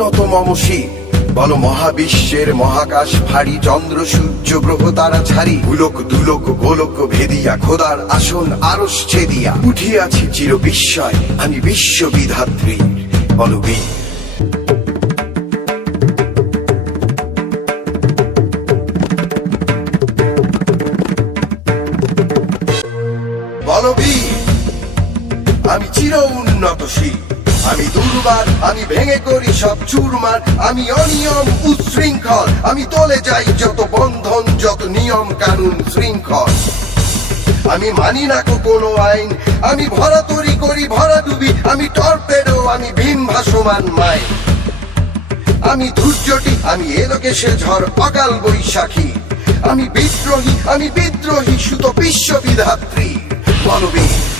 উন্নত মমশী, বলো মহাবিশ্বের মহাকাশ ভারী, চন্দ্র সূর্য গ্রহ তারা ছাড়ি, ভুলোক দুলোক গোলক ভেদিয়া খোদার আসন আরশ ছেদিয়া উঠিয়াছি চির বিস্ময় আমি বিশ্ববিধাত্রী। বলো বীর। বলো বীর, আমি চির উন্নতশীল, আমি দুর্বার, আমি ভেঙে করি সব চুরমার, আমি অনিয়ম উচ্ছৃঙ্খল, আমি তলে যাই যত বন্ধন যত নিয়ম কানুন শৃঙ্খল। আমি মানি না কোনো আইন, আমি ভরা তরি করি ভরা ডুবি, আমি টর্পেডো, আমি ভীম ভাসমান মাই, আমি ধৈর্যটি, আমি এলোকেশে ঝড় অকাল বৈশাখী, আমি বিদ্রোহী সুত বিশ্ববিধাত্রী। বলো বীর।